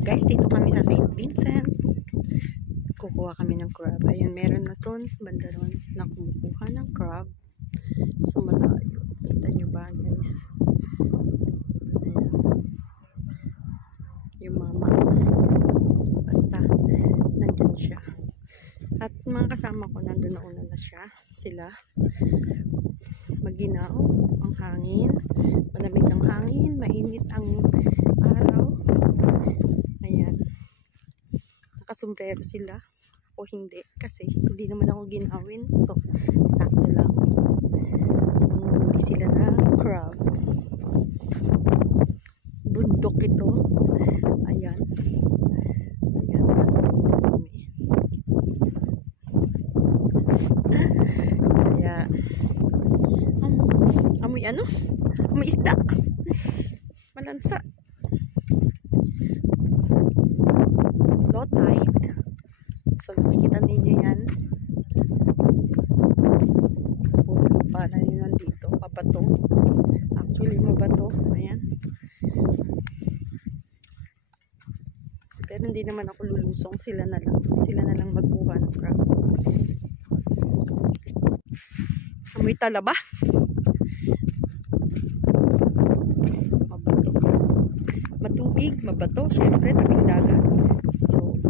Guys, dito kami sa St. Vincent. Kukuha kami ng crab. Ayun, meron na ton banda ron na kumukuha ng crab. So malayo. Kita nyo ba guys? Ayan. Yung mama. Basta, nandyan siya. At mga kasama ko, nandun na una na siya. Sila. Maginaw ang hangin. Malamig ang hangin. Mainit ang araw. Ayan. Nakasombrero sila. Ako hindi. Kasi hindi naman ako ginawin. So, sakto lang. Nanguhuli sila na crab. Bundok ito. Ayan. Ayan. Nasa bundok kami. Kaya, amoy ano? Amoy isda. Malansa. Low tide. So, nakikita ninyo yan. Puro lupa na yun nandito. Mabato. Actually, mabato. Ayan. Pero hindi naman ako lulusong. Sila na lang. Sila na lang magkuha ng crab. Amoy talaba. Mabato. Matubig. Mabato. Siyempre, tabing dagat. So,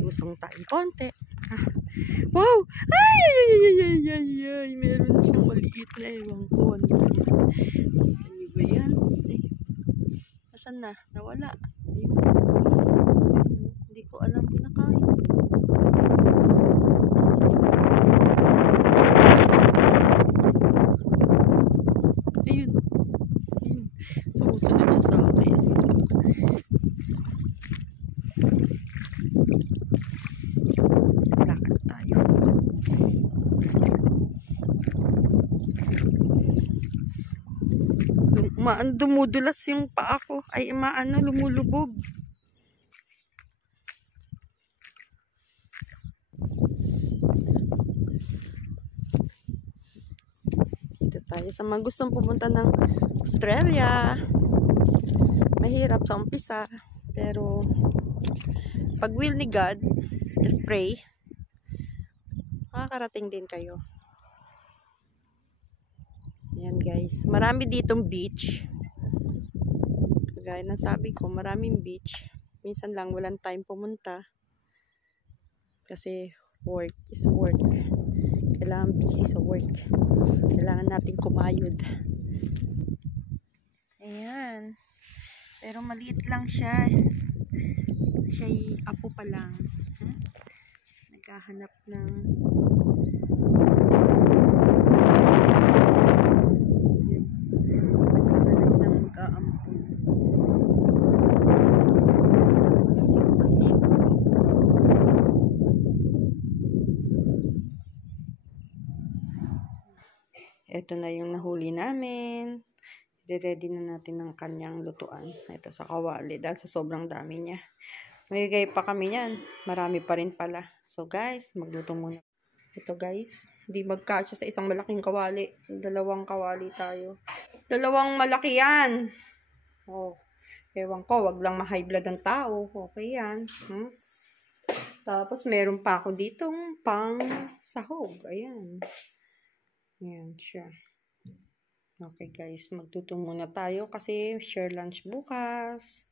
lusong tayong konti. Ah. Wow! Ay! Ay! Meron siyang maliit na ewan ko. Ano ba yan? Ay. Asan na? Nawala. Ayun. Hindi ko alam pinakain. Ayun. Ayun. Sumusunod siya sa akin. Lakad tayo. Dumudulas yung paa ko. Ay, lumulubog. Dito tayo sa mga gustong pumunta ng Australia. Mahirap sa umpisa. Pero, pag will ni God, just pray, makakarating din kayo. Ayan guys. Marami ditong beach. Kagaya ng sabi ko, maraming beach. Minsan lang walang time pumunta. Kasi work is work. Kailangan busy sa work. Kailangan natin kumayod. Ayan. Pero maliit lang siya. Siya'y apo pa lang. Naghahanap ng mag-aampun. Ito na yung nahuli namin. I-ready na natin ng kanyang lutuan. Ito sa kawali dahil sa sobrang dami niya. Magigay pa kami yan. Marami pa rin pala. So guys, magluto muna. Ito guys, hindi magkasya sa isang malaking kawali. Dalawang kawali tayo. Dalawang malaki yan. Oh, ewan ko, wag lang ma-high blood ang tao. Okay yan. Tapos meron pa ako ditong pang sahog. Ayan. Ayan siya. Okay guys, magtuto muna tayo kasi share lunch bukas.